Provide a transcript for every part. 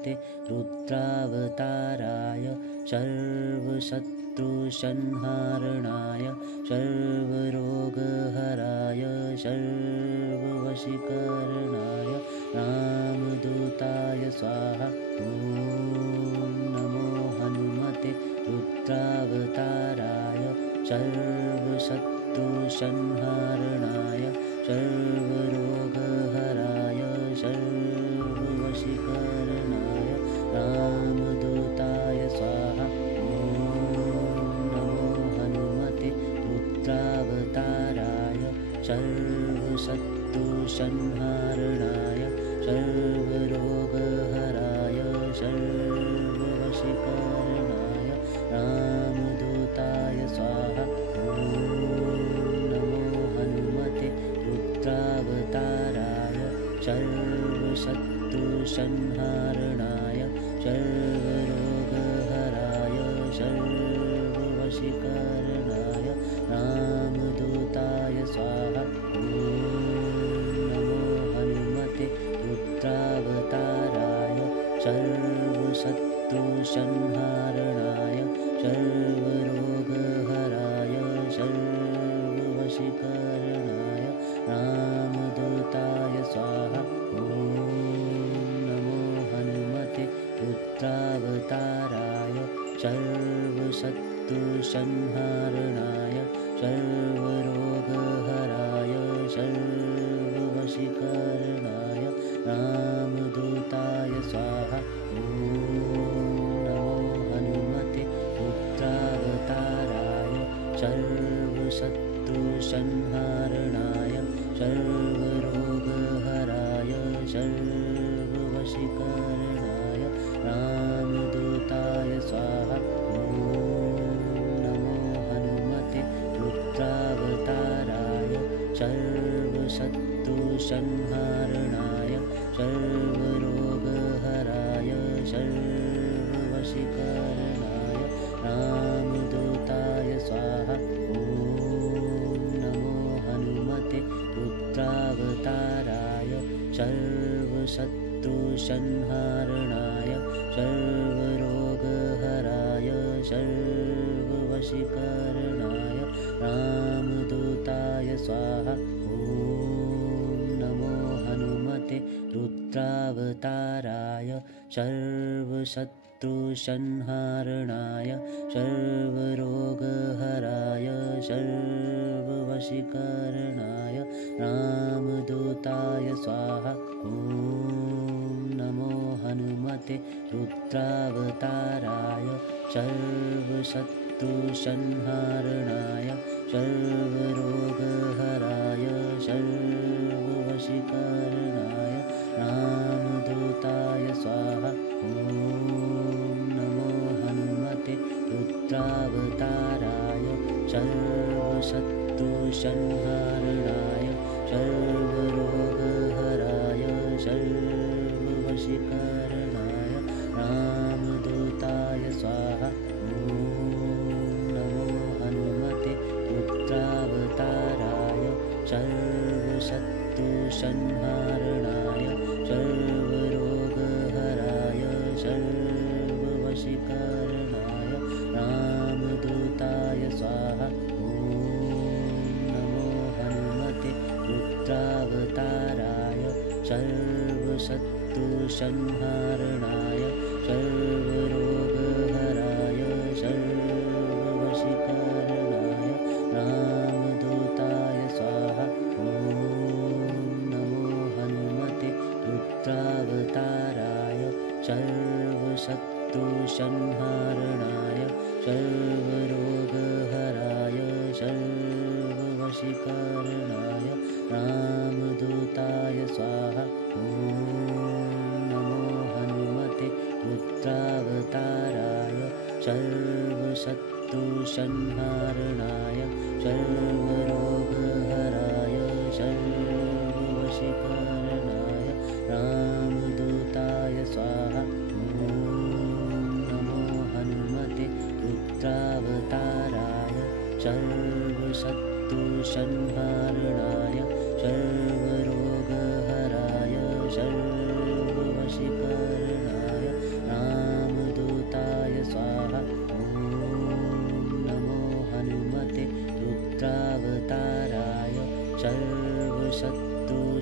हनुमते रुद्रावताराय सर्वशत्रुसंहारणाय सर्वरोगहराय सर्ववशीकरणाय रामदूताय स्वाहा। ॐ नमो हनुमते रुद्रावताराय सर्वशत्रुसंहारणाय सर्वरोगहराय सर्ववशीकरणाय रामदूताय स्वाहा। ॐ नमो हनुमते रुद्रावताराय सर्वशत्रुसंहारणाय सर्वरोगहराय सर्ववशीकरणाय रामदूताय स्वाहा। ॐ नमो हनुमते रुद्रावताराय सर्वशत्रुसंहारणाय सर्वरोगहराय सर्ववशीकरणाय रामदूताय स्वाहा। ॐ नमो हनुमते रुद्रावताराय सर्वशत्रुसंहारणाय सर्वरोगहराय सर्ववशीकरणाय रामदूताय स्वाहा। ॐ नमो हनुमते रुद्रावताराय सर्वशत्रुसंहारणाय सर्वरोगहराय सर्ववशीकरणाय रामदूताय स्वाहा। ॐ नमो हनुमते रुद्रावताराय सर्वशत्रुसंहारणाय सर्वरोगहराय सर्ववशीकरणाय रामदूताय स्वाहा। ॐ नमो हनुमते रुद्रावताराय सर्वशत्रुसंहारणाय सर्वरोगहराय सर्ववशीकरणाय रामदूताय स्वाहा। ॐ नमो हनुमते रुद्रावताराय सर्वशत्रुसंहारणाय सर्वरोगहराय सर्ववशीकरणाय रामदूताय स्वाहा। ॐ नमो हनुमते रुद्रावताराय सर्वशत्रुसंहारणाय सर्वरोगहराय सर्ववशीकरणाय रामदूताय स्वाहा। ॐ नमो हनुमते रुद्रावताराय सर्वशत्रुसंहारणाय सर्वरोगहराय सर्ववशीकरणाय रामदूताय स्वाहा। ॐ नमो हनुमते रुद्रावताराय सर्वशत्रुसंहारणाय सर्वरोगहराय सर्ववशीकरणाय रामदूताय स्वाहा। ॐ नमो हनुमते रुद्रावताराय सर्वशत्रुसंहारणाय सर्वरोगहराय सर्ववशीकरणाय रामदूताय स्वाहा। ॐ नमो हनुमते रुद्रावताराय सर्वशत्रुसंहारणाय सर्वरोगहराय सर्ववशीकरणाय रामदूताय स्वाहा। ॐ नमो हनुमते रुद्रावताराय सर्वशत्रुसंहारणाय सर्वरोगहराय सर्ववशीकरणाय रामदूताय स्वाहा। ॐ नमो हनुमते रुद्रावताराय सर्वशत्रुसंहारणाय सर्वरोगहराय सर्ववशीकरणाय रामदूताय स्वाहा। ॐ नमो हनुमते रुद्रावताराय सर्वशत्रुसंहारणाय सर्वरोगहराय सर्ववशीकरणाय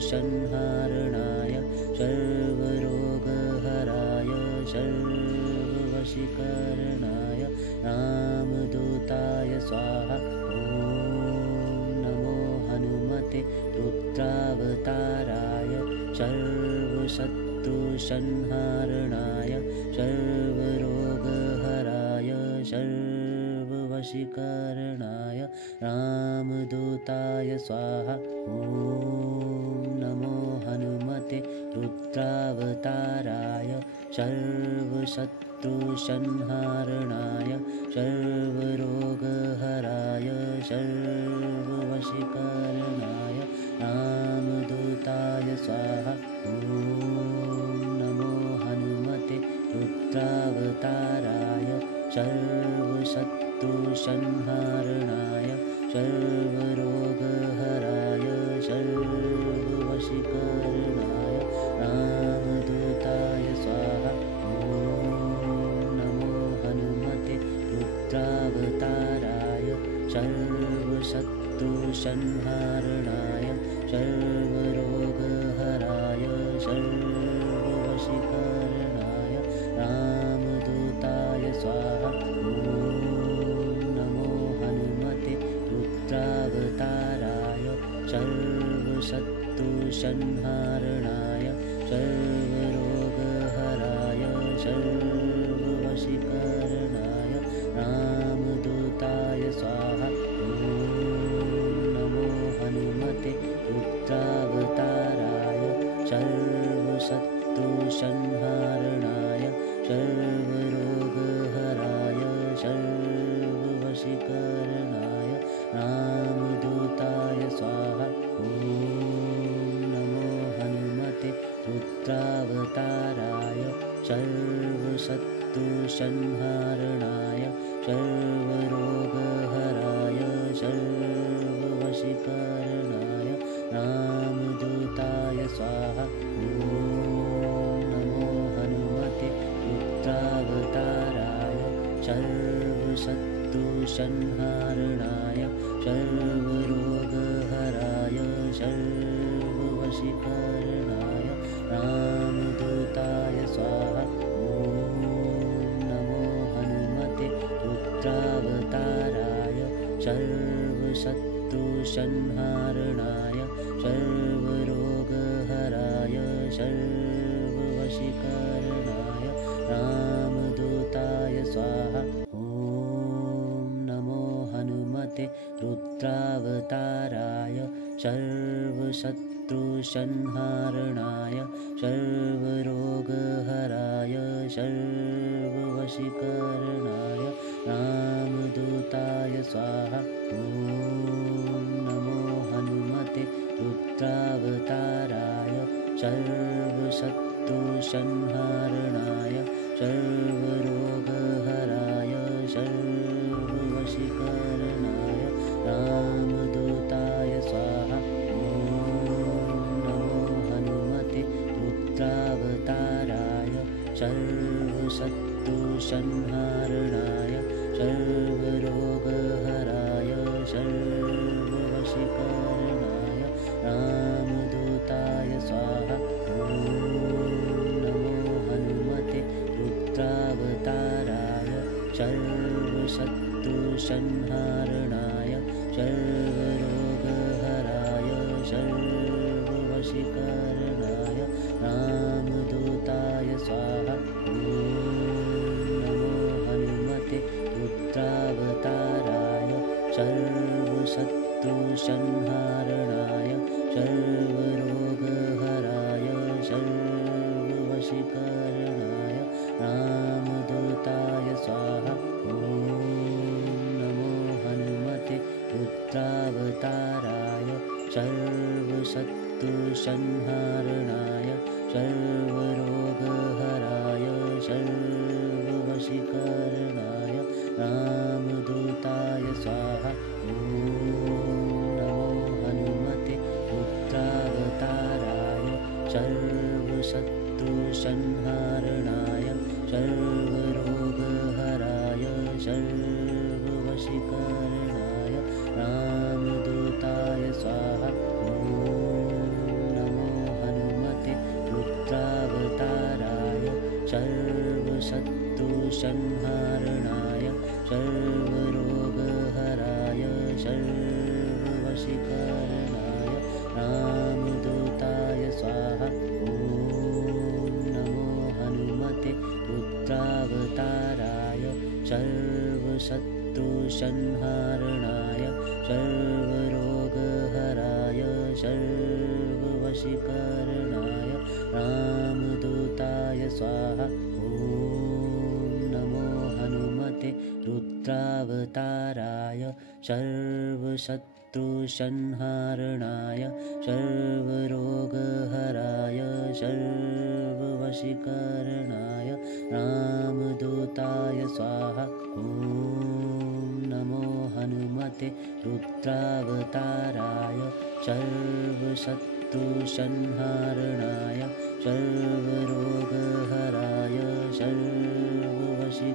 शत्रुसंहारणाय सर्वरोगहराय सर्ववशीकरणाय रामदूताय स्वाहा। ॐ नमो हनुमते रुद्रावताराय सर्वशत्रुसंहारणाय सर्वरोगहराय सर्ववशीकरणाय रामदूताय स्वाहा। ॐ नमो हनुमते रुद्रावताराय सर्वशत्रुसंहारणाय सर्वरोगहराय सर्ववशीकरणाय रामदूताय स्वाहा। ॐ नमो हनुमते रुद्रावताराय सर्वशत्रुसंहारणाय सर्वरोगहराय सर्ववशीकरणाय रामदूताय स्वाहा। ॐ नमो हनुमते रुद्रावताराय सर्वशत्रुसंहारणाय सर्वरोगहराय सर्ववशीकरणाय रामदूताय स्वाहा। ॐ नमो हनुमते रुद्रावताराय सर्वशत्रुसंहारणाय सर्वरोगहराय सर्ववशीकरणाय रामदूताय स्वाहा। ॐ नमो हनुमते रुद्रावताराय सर्वशत्रुसंहारणाय सर्वरोगहराय सर्ववशीकरणाय रामदूताय स्वाहा। ॐ नमो हनुमते रुद्रावताराय सर्वशत्रुसंहारणाय सर्वरोगहराय सर्ववशीकरणाय रामदूताय स्वाहा। ॐ नमो हनुमते रुद्रावताराय सर्वशत्रुसंहारणाय सर्वरोगहराय सर्ववशीकरणाय रामदूताय स्वाहा। ॐ नमो हनुमते रुद्रावताराय सर्वशत्रुसंहारणाय सर्वरोगहराय सर्ववशीकरणाय रामदूताय स्वाहा। ॐ नमो हनुमते रुद्रावताराय सर्वशत्रुसंहारणाय सर्वरोगहराय सर्ववशीकरणाय रामदूताय स्वाहा। ॐ नमो हनुमते रुद्रावताराय सर्वशत्रुसंहारणाय सर्वरोगहराय सर्ववशीकरणाय रामदूताय स्वाहा। ॐ नमो हनुमते रुद्रावताराय सर्वशत्रुसंहारणाय सर्वरोगहराय सर्ववशीकरणाय रामदूताय स्वाहा। ॐ नमो हनुमते रुद्रावताराय सर्वशत्रुसंहारणाय सर्वरोगहराय सर्ववशीकरणाय रामदूताय स्वाहा। ॐ नमो हनुमते रुद्रावताराय सर्वशत्रुसंहारणाय सर्वरोगहराय सर्ववशीकरणाय रामदूताय स्वाहा। ॐ नमो हनुमते रुद्रावताराय सर्वशत्रुसंहारणाय सर्वरोगहराय सर्ववशीकरणाय रामदूताय स्वाहा। ॐ नमो हनुमते रुद्रावताराय सर्वशत्रुसंहारणाय सर्वरोगहराय सर्ववशीकरणाय रामदूताय स्वाहा। ॐ नमो सर्वशत्रुसंहारणाय सर्वरोगहराय सर्ववशीकरणाय रामदूताय स्वाहा। ॐ नमो हनुमते रुद्रावताराय सर्वशत्रुसंहारणाय सर्वरोगहराय सर्ववशीकरणाय रामदूताय स्वाहा। ॐ नमो हनुमते रुद्रावताराय सर्वशत्रुसंहारणाय सर्वरोगहराय सर्ववशीकरणाय रामदूताय स्वाहा। ॐ नमो हनुमते रुद्रावताराय सर्वशत्रुसंहारणाय सर्वरोगहराय सर्ववशीकरणाय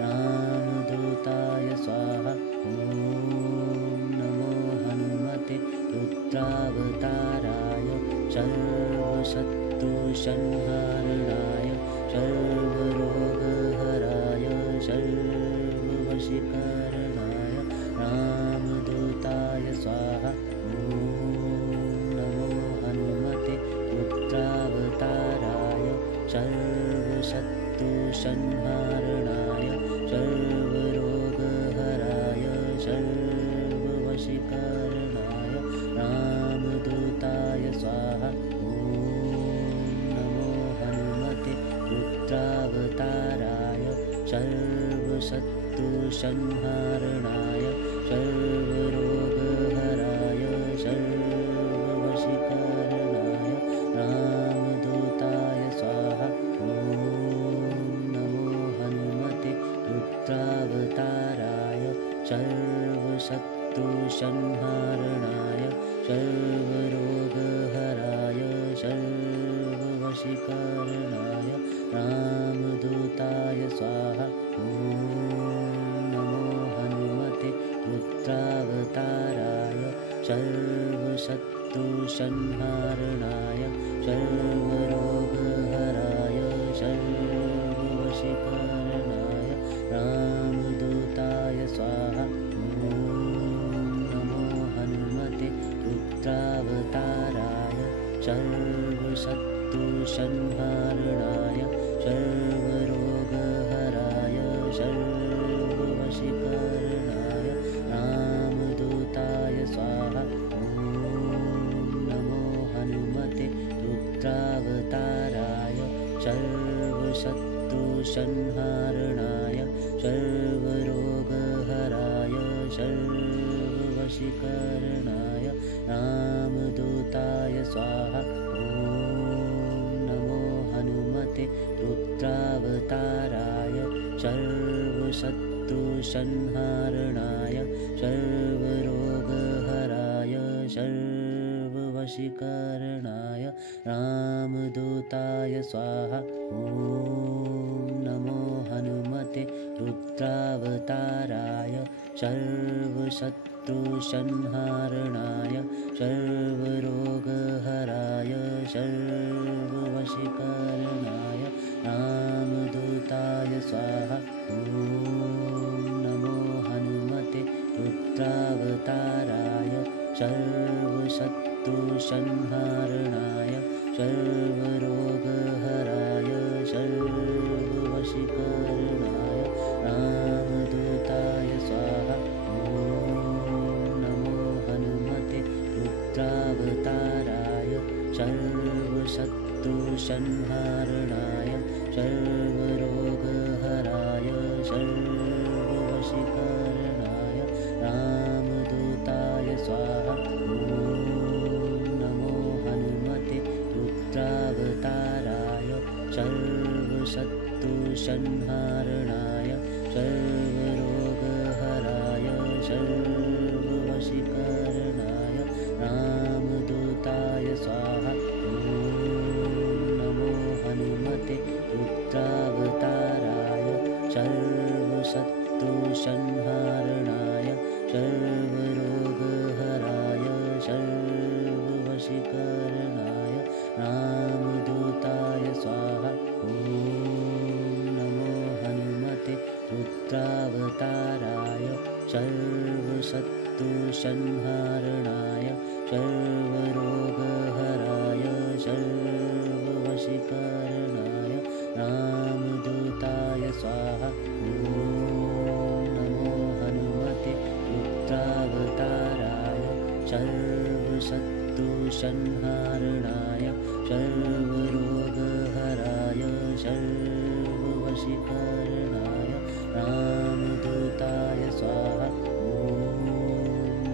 रामदूताय स्वाहा। ॐ नमो हनुमते रुद्रावताराय सर्वशत्रुसंहारणाय सर्वरोगहराय सर्ववशीकरणाय रामदूताय स्वाहा। ॐ नमो हनुमते रुद्रावताराय सर्वशत्रुसंहारणाय सर्वरोगहराय सर्ववशीकरणाय रामदूताय स्वाहा। ॐ नमो हनुमते रुद्रावताराय सर्वशत्रुसंहारणाय सर्वरोगहराय सर्ववशीकरणाय रामदूताय स्वाहा। ॐ नमो हनुमते रुद्रावताराय सर्वशत्रुसंहारणाय सर्वरोगहराय सर्ववशीकरणाय रामदूताय स्वाहा। ॐ नमो हनुमते रुद्रावताराय सर्वशत्रुसंहारणाय सर्वरोगहराय सर्ववशीकरणाय रामदूताय स्वाहा। ॐ नमो हनुमते रुद्रावताराय सर्वशत्रुसंहारणाय सर्वरोगहराय सर्ववशीकरणाय रामदूताय स्वाहा। ॐ नमो हनुमते रुद्रावताराय सर्वशत्रुसंहारणाय सर्वरोगहराय सर्ववशीकरणाय रामदूताय स्वाहा। ॐ नमो हनुमते रुद्रावताराय सर्वशत्रुसंहारणाय सर्वरोगहराय सर्ववशीकरणाय रामदूताय स्वाहा। ॐ नमो हनुमते रुद्रावताराय सर्वशत्रुसंहारणाय सर्वरोगहराय सर्ववशीकरणाय रामदूताय स्वाहा। ॐ नमो हनुमते रुद्रावताराय सर्वशत्रुसंहारणाय सर्वरोगहराय सर्ववशीकरणाय रामदूताय स्वाहा। ॐ नमो हनुमते रुद्रावताराय सर्वशत्रुसंहारणाय सर्वरोगहराय सर्ववशीकरणाय रामदूताय स्वाहा। ॐ नमो हनुमते रुद्रावताराय सर्वशत्रुसंहारणाय सर्वरोगहराय सर्ववशीकरणाय रामदूताय स्वाहा। ॐ नमो हनुमते रुद्रावताराय सर्वशत्रुसंहारणाय सर्वरोगहराय सर्ववशीकरणाय रामदूताय स्वाहा। ॐ नमो सर्वशत्रुसंहारणाय सर्वरोगहराय सर्ववशीकरणाय रामदूताय स्वाहा। ॐ नमो हनुमते रुद्रावताराय सर्वशत्रुसंहारणाय सर्वरोगहराय सर्ववशीकरणाय रामदूताय स्वाहा। ॐ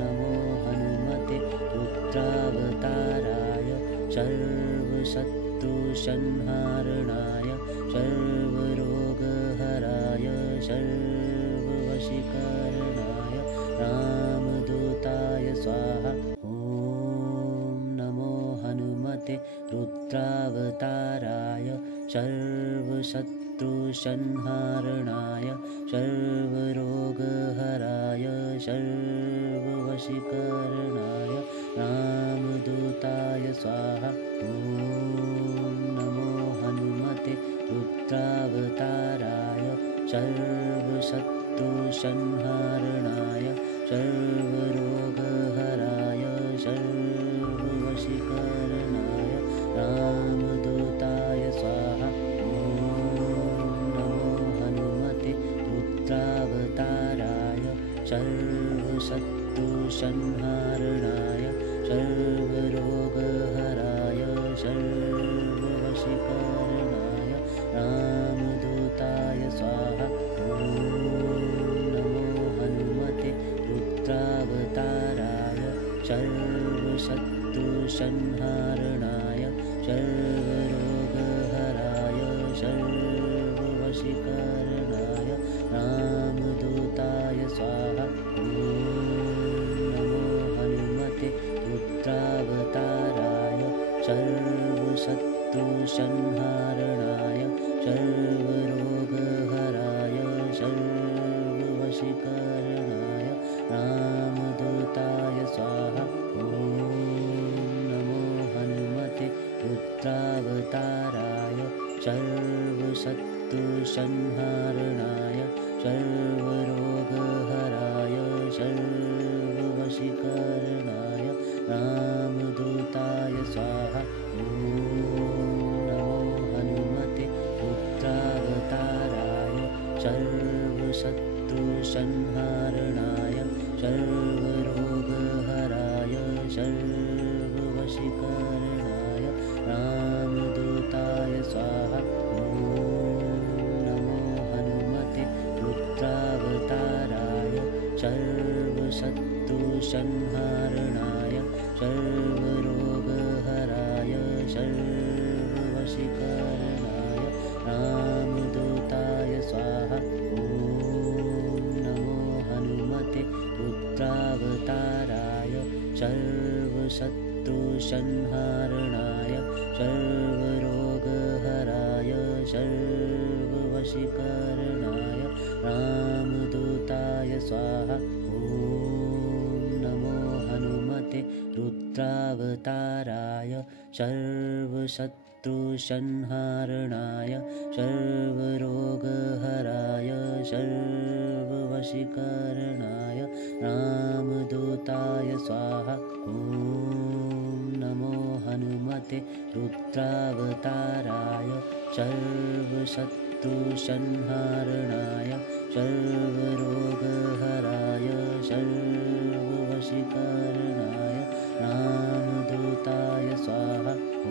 नमो हनुमते रुद्रावताराय सर्वशत्रुसंहारणाय सर्वरोगहराय सर्ववशीकरणाय रामदूताय स्वाहा। ॐ नमो हनुमते रुद्रावताराय सर्वशत्रुसंहारणाय सर्वरोगहराय सर्ववशीकरणाय रामदूताय स्वाहा। ॐ नमो हनुमते रुद्रावताराय सर्वशत्रुसंहारणाय सर्वरोगहराय सर्ववशीकरणाय रामदूताय स्वाहा। ॐ नमो हनुमते रुद्रावताराय सर्वशत्रुसंहारणाय सर्वरोगहराय सर्ववशीकरणाय रामदूताय स्वाहा। ॐ नमो हनुमते रुद्रावताराय सर्वशत्रुसंहारणाय सर्वरोगहराय सर्ववशीकरणाय रामदूताय स्वाहा। ॐ नमो हनुमते रुद्रावताराय सर्वशत्रुसंहारणाय सर्वरोगहराय सर्ववशीकरणाय रामदूताय स्वाहा। ॐ नमो हनुमते रुद्रावताराय सर्वशत्रुसंहारणाय सर्वरोगहराय सर्ववशीकरणाय रामदूताय स्वाहा। ॐ नमो हनुमते रुद्रावताराय सर्वशत्रुसंहारणाय सर्वरोगहराय सर्ववशीकरणाय रामदूताय स्वाहा। ॐ नमो हनुमते रुद्रावताराय सर्वशत्रुसंहारणाय सर्वरोगहराय सर्ववशीकरणाय रामदूताय स्वाहा। ॐ नमो हनुमते रुद्रावताराय सर्वशत्रुसंहारणाय सर्वरोगहराय सर्ववशीकरणाय रामदूताय स्वाहा। ॐ नमो हनुमते रुद्रावताराय सर्वशत्रुसंहारणाय सर्वरोगहराय सर्ववशीकरणाय रामदूताय स्वाहा। ॐ नमो हनुमते रुद्रावताराय सर्वशत्रुसंहारणाय सर्वरोगहराय सर्ववशीकरणाय रामदूताय स्वाहा। ॐ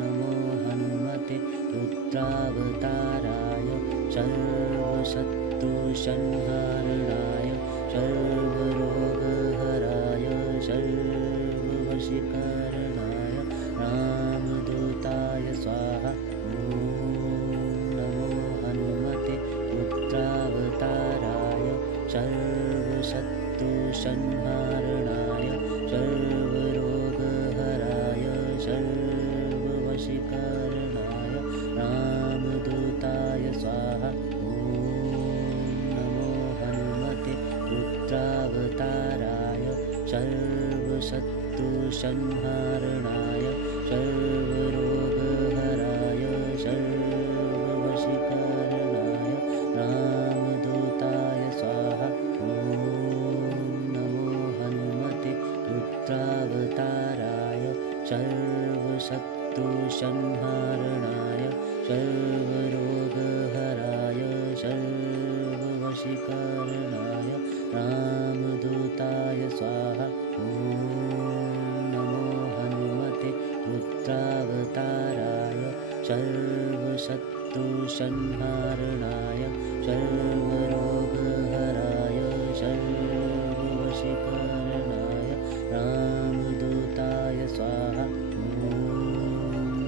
नमो हनुमते रुद्रावताराय सर्वशत्रुसंहारणाय सर्वरोगहराय सर्ववशीकरणाय रामदूताय स्वाहा। ॐ नमो हनुमते रुद्रावताराय सर्वशत्रुसंहारणाय सर्वरोगहराय सर्ववशीकरणाय रामदूताय स्वाहा। ॐ नमो हनुमते रुद्रावताराय सर्वशत्रुसंहारणाय सर्वरोगहराय सर्ववशीकरणाय रामदूताय स्वाहा। सर्वशत्रुसंहारणाय सर्वरोगहराय सर्ववशीकरणाय रामदूताय स्वाहा। ॐ नमो हनुमते रुद्रावताराय सर्वशत्रुसंहारणाय सर्वरोगहराय सर्ववशीकरणाय रामदूताय स्वाहा। ॐ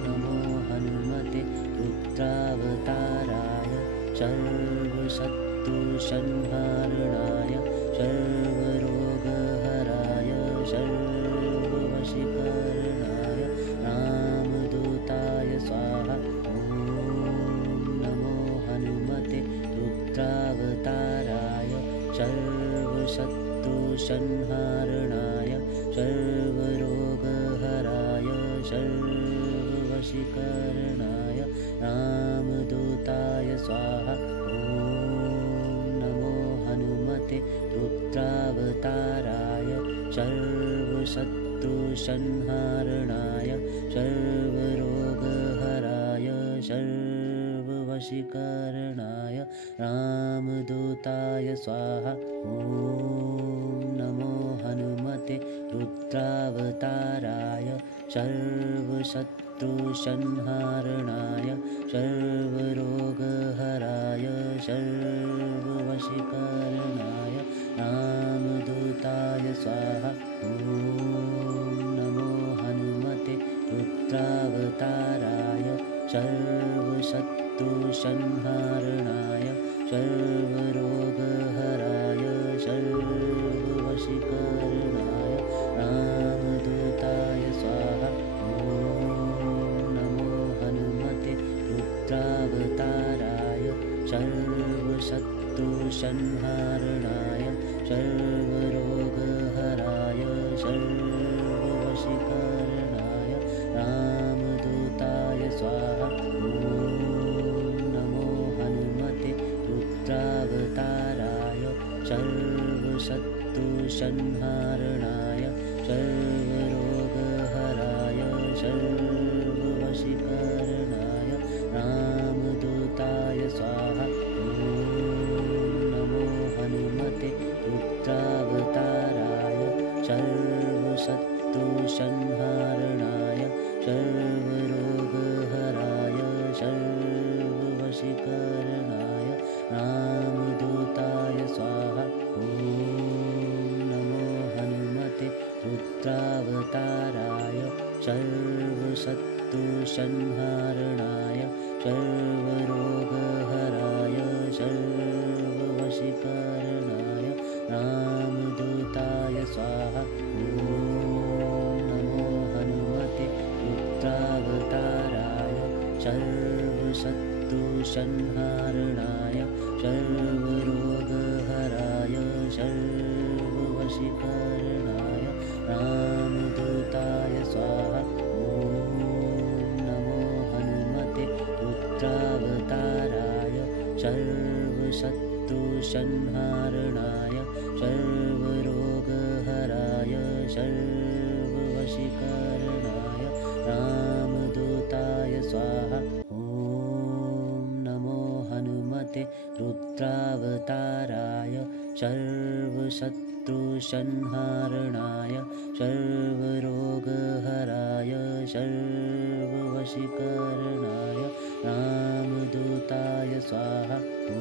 नमो हनुमते रुद्रावताराय सर्वशत्रुसंहारणाय सर्वरोगहराय सर्ववशीकरणाय रामदूताय स्वाहा। ॐ नमो हनुमते रुद्रावताराय सर्वशत्रुसंहारणाय सर्वरोगहराय सर्ववशीकरणाय रामदूताय स्वाहा। ॐ नमो हनुमते रुद्रावताराय सर्वशत्रुसंहारणाय सर्वरोगहराय सर्ववशीकरणाय रामदूताय स्वाहा। ॐ नमो हनुमते रुद्रावताराय सर्वशत्रुसंहारणाय सर्वरोगहराय सर्ववशीकरणाय रामदूताय स्वाहा। ॐ नमो हनुमते रुद्रावताराय सर्वशत्रुसंहारणाय सर्वरोगहराय सर्ववशीकरणाय रामदूताय स्वाहा। ॐ नमो हनुमते रुद्रावताराय सर्वशत्रुसंहारणाय सर्वरोगहराय सर्ववशीकरणाय रामदूताय स्वाहा। ॐ नमो हनुमते रुद्रावताराय सर्वशत्रुसंहारणाय सर्वरोगहराय सर्ववशीकरणाय रामदूताय स्वाहा। ॐ नमो हनुमते रुद्रावताराय सर्वशत्रुसंहारणाय सर्वरोगहराय सर्ववशीकरणाय रामदूताय स्वाहा। ॐ नमो हनुमते रुद्रावताराय सर्वशत्रुसंहारणाय सर्वरोगहराय सर्ववशीकरणाय रामदूताय स्वाहा। ॐ नमो हनुमते रुद्रावताराय सर्वशत्रुसंहारणाय सर्वरोगहराय सर्ववशीकरणाय रामदूताय स्वाहा। ॐ नमो हनुमते रुद्रावताराय सर्वशत्रुसंहारणाय सर्वरोगहराय सर्ववशीकरणाय रामदूताय स्वाहा। ॐ नमो हनुमते रुद्रावताराय सर्वशत्रुसंहारणाय सर्वरोगहराय सर्ववशीकरणाय रामदूताय स्वाहा। ॐ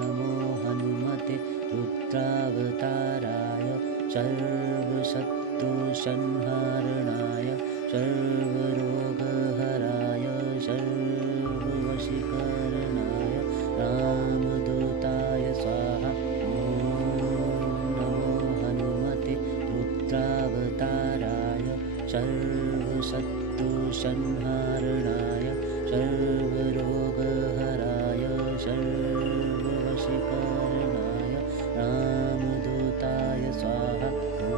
नमो हनुमते रुद्रावताराय सर्वशत्रुसंहारणाय सर्वरोगहराय सर्ववशीकरणाय रामदूताय स्वाहा। ॐ नमो हनुमते रुद्रावताराय सर्वशत्रुसंहारणाय सर्वरोगहराय सर्ववशीकरणाय रामदूताय स्वाहा। ॐ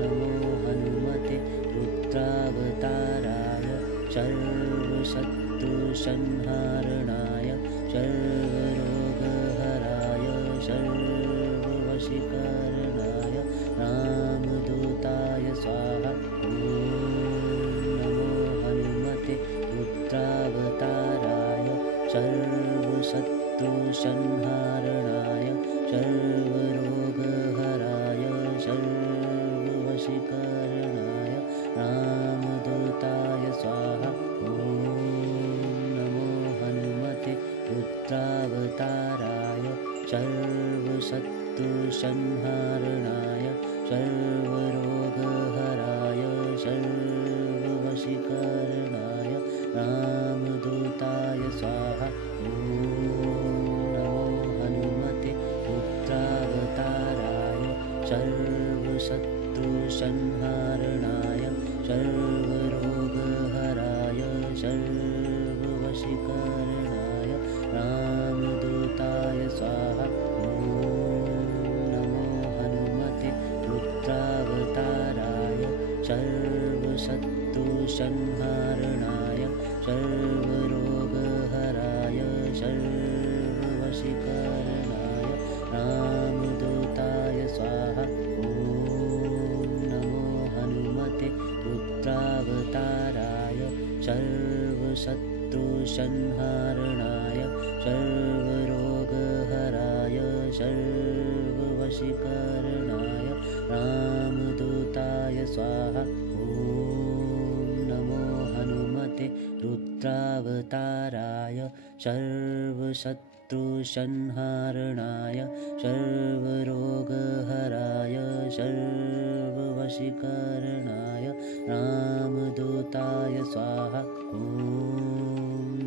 नमो हनुमते रुद्रावताराय सर्वशत्रुसंहारणाय सर्वरोगहराय सर्ववशीकरणाय रामदूताय स्वाहा। ॐ सर्वशत्रुसंहारणाय सर्वरोगहराय सर्ववशीकरणाय रामदूताय स्वाहा। ॐ नमो हनुमते रुद्रावताराय सर्वशत्रुसंहारणाय सर्वरोगहराय सर्ववशीकरणाय रामदूताय स्वाहा। ॐ नमो हनुमते रुद्रावताराय सर्वशत्रुसंहारणाय सर्वरोगहराय सर्ववशीकरणाय रामदूताय स्वाहा। ॐ नमो हनुमते रुद्रावताराय सर्वशत्रुसंहारणाय सर्वरोगहराय सर्ववशीकरणाय रामदूताय स्वाहा। ॐ नमो हनुमते रुद्रावताराय सर्वशत्रुसंहारणाय सर्वरोगहराय सर्ववशीकरणाय रामदूताय स्वाहा। ॐ नमो हनुमते रुद्रावताराय सर्वशत्रुसंहारणाय सर्वरोगहराय सर्ववशीकरणाय रामदूताय स्वाहा। ॐ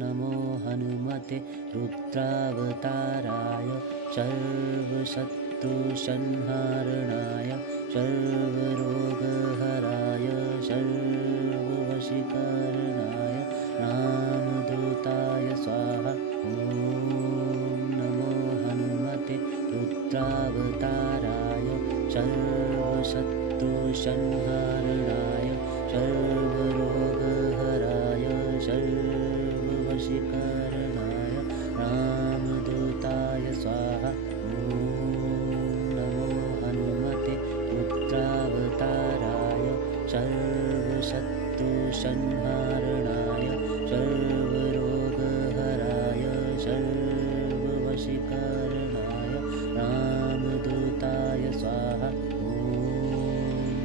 नमो हनुमते रुद्रावताराय सर्वशत्रुसंहारणाय सर्वरोगहराय सर्ववशीकरणाय रामदूताय स्वाहा। ॐ नमो हनुमते रुद्रावताराय सर्वशत्रुसंहारणाय सर्वरोगहराय सर्ववशीकरणाय रामदूताय स्वाहा। ॐ नमो हनुमते रुद्रावताराय सर्वशत्रुसंहारणाय सर्वरोगहराय सर्ववशीकरणाय रामदूताय स्वाहा। ॐ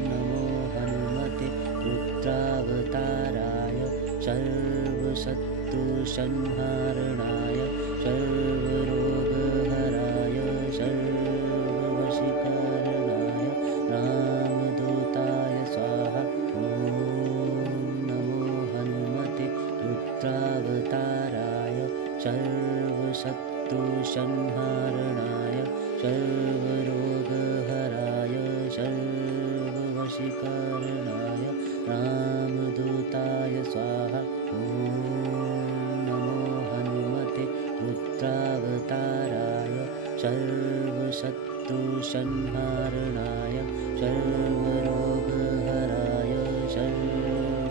नमो हनुमते रुद्रावताराय सर्वशत्रुसंहारणाय सर्वरोगहराय सर्ववशीकरणाय रामदूताय स्वाहा। ॐ नमो हनुमते रुद्रावताराय सर्वशत्रुसंहारणाय सर्वरोगहराय सर्ववशीकरणाय रामदूताय स्वाहा। ॐ नमो हनुमते रुद्रावताराय सर्वशत्रुसंहारणाय सर्वरोगहराय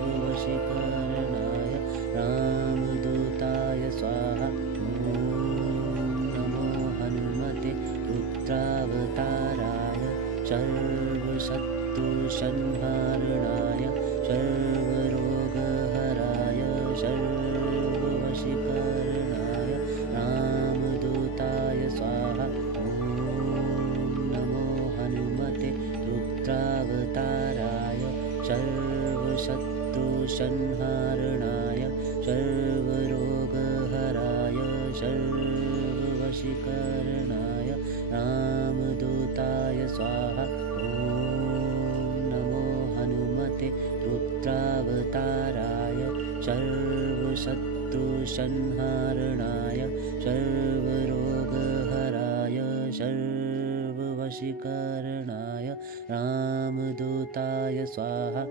सर्ववशीकरणाय रामदूताय स्वाहा। ॐ नमो हनुमते रुद्रावताराय सर्वशत्रुसंहारणाय सर्वरोगहराय सर्ववशीकरणाय रामदूताय स्वाहा। ॐ नमो हनुमते रुद्रावताराय सर्वशत्रुसंहारणाय सर्वरोगहराय सर्ववशीकरणाय रामदूताय स्वाहा। ॐ नमो हनुमते रुद्रावताराय सर्वशत्रुसंहारणाय सर्वरोगहराय सर्ववशीकरणाय रामदूताय स्वाहा। ॐ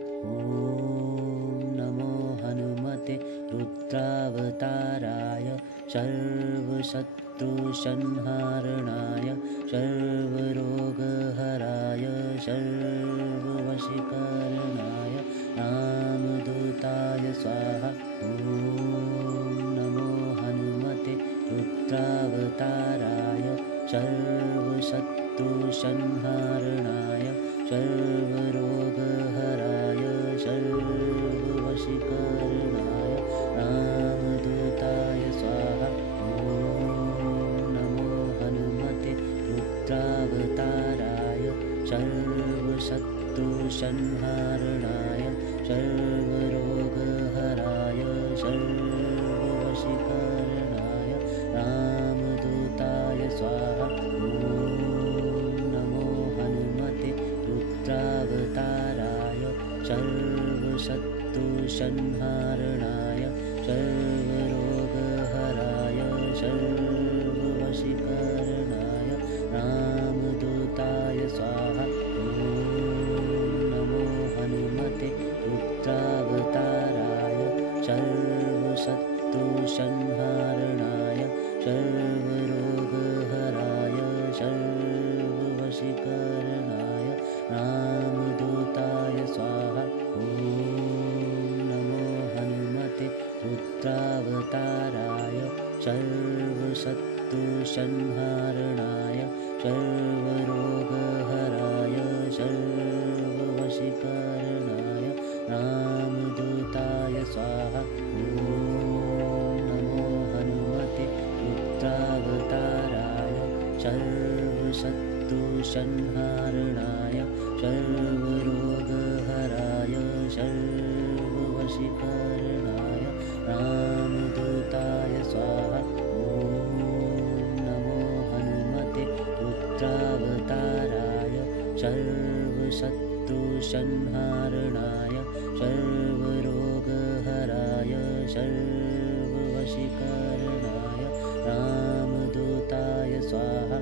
नमो हनुमते रुद्रावताराय सर्वशत्रुसंहारणाय सर्वरोगहराय सर्ववशीकरणाय रामदूताय स्वाहा। ॐ नमो हनुमते रुद्रावताराय सर्वशत्रुसंहारणाय सर्वरोगहराय सर्ववशीकरणाय रामदूताय स्वाहा। ॐ पुत्रावताराय सर्वशत्रुसंहारणाय सर्वरोगहराय सर्ववशीकरणाय रामदूताय स्वाहा। नमो हनुमते पुत्रावताराय सर्वशत्रुसंहारणाय सर्वरोगहराय सर्ववशीकरणाय रामदूताय स्वाहा। नमो हनुमते पुत्रावताराय सर्वशत्रुसंहारणाय सर्वरोगहराय सर्ववशीकरणाय रामदूताय स्वाहा। नमो हनुमते पुत्रावताराय सर्वशत्रुसंहारणाय सर्वरोगहराय सर्ववशीकरणाय रामदूताय स्वाहा। नमो हनुमते पुत्रावताराय सर्वशत्रुसंहारणाय सर्वरोगहराय सर्ववशीकरणाय रामदूताय स्वाहा। नमो हनुमते पुत्रावताराय सर्वशत्रुसंहारणाय सर्वरोगहराय सर्ववशीकरणाय रामदूताय स्वाहा।